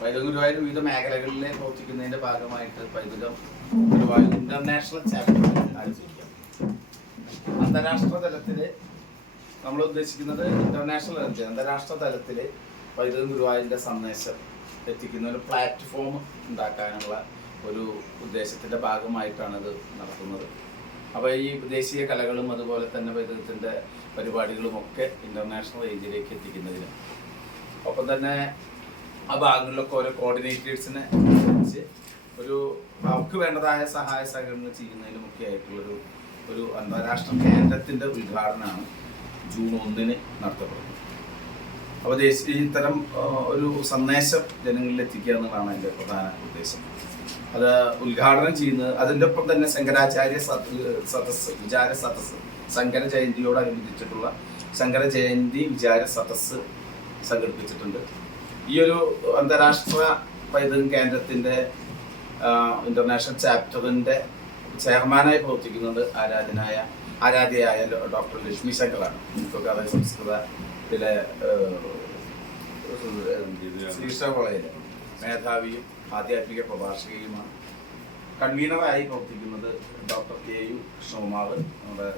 പൈതൃക ഗുരുവായൂർ വിവിധ മേഖലകളിൽ പ്രവർത്തിക്കുന്നതിന്റെ ഭാഗമായിട്ട് പൈതൃകം ഗുരുവായൂർ ഇന്റർനാഷണൽ ചാപ്റ്റർ ആലോചിക്കാം. അന്താരാഷ്ട്ര തലത്തിൽ നമ്മൾ ഉദ്ദേശിക്കുന്നത് ഇന്റർനാഷണൽ തലത്തിൽ അന്താരാഷ്ട്ര തലത്തിൽ പൈതൃക ഗുരുവായൂരിന്റെ സന്ദേശം എത്തിക്കുന്ന ഒരു പ്ലാറ്റ്ഫോം ഉണ്ടാക്കാനുള്ള ഒരു ഉദ്ദേശത്തിന്റെ ഭാഗമായിട്ടാണ് ഇത് നടത്തുന്നത്. അപ്പോൾ ഈ ദേശീയ കലകളും അതുപോലെ തന്നെ പൈതൃകത്തിന്റെ പരിപാടികളും ഒക്കെ ഇന്റർനാഷണൽ റേഞ്ചിലേക്ക് എത്തിക്കുന്നതിന്. ഒപ്പം തന്നെ ആ ഭാഗങ്ങളിലൊക്കെ ഓരോ കോർഡിനേറ്റേഴ്സിനെ വെച്ച് ഒരു അവർക്ക് വേണ്ടതായ സഹായ സഹകരണങ്ങൾ ചെയ്യുന്നതിനുമൊക്കെ ആയിട്ടുള്ളൊരു ഒരു അന്താരാഷ്ട്ര കേന്ദ്രത്തിന്റെ ഉദ്ഘാടനമാണ് ജൂൺ ഒന്നിന് നടത്തപ്പെടുന്നത്. അപ്പോൾ ദേശീയ ഇത്തരം ഒരു സന്ദേശം ജനങ്ങളിൽ എത്തിക്കുക എന്നുള്ളതാണ് അതിന്റെ പ്രധാന ഉദ്ദേശം. അത് ഉദ്ഘാടനം ചെയ്യുന്നത് അതിന്റെ ഒപ്പം തന്നെ ശങ്കരാചാര്യ സദസ് വിചാര സദസ് ശങ്കര ജയന്തിയോടനുബന്ധിച്ചിട്ടുള്ള ശങ്കര ജയന്തി വിചാര സദസ് സംഘടിപ്പിച്ചിട്ടുണ്ട്. ഈ ഒരു അന്താരാഷ്ട്ര പൈതൃക കേന്ദ്രത്തിന്റെ ഇന്റർനാഷണൽ ചാപ്റ്ററിന്റെ ചെയർമാനായി പ്രവർത്തിക്കുന്നത് ആരാധനായ ആരാധ്യയായ ഡോക്ടർ ലക്ഷ്മി ശങ്കറാണ്. അതായത് സംസ്കൃതത്തിലെ ശ്രീകൃഷ്ണ കോളേജിലെ മേധാവിയും ആധ്യാത്മിക പ്രഭാഷകയുമാണ്. കൺവീനറായി പ്രവർത്തിക്കുന്നത് ഡോക്ടർ കെ യു കൃഷ്ണകുമാർ. നമ്മുടെ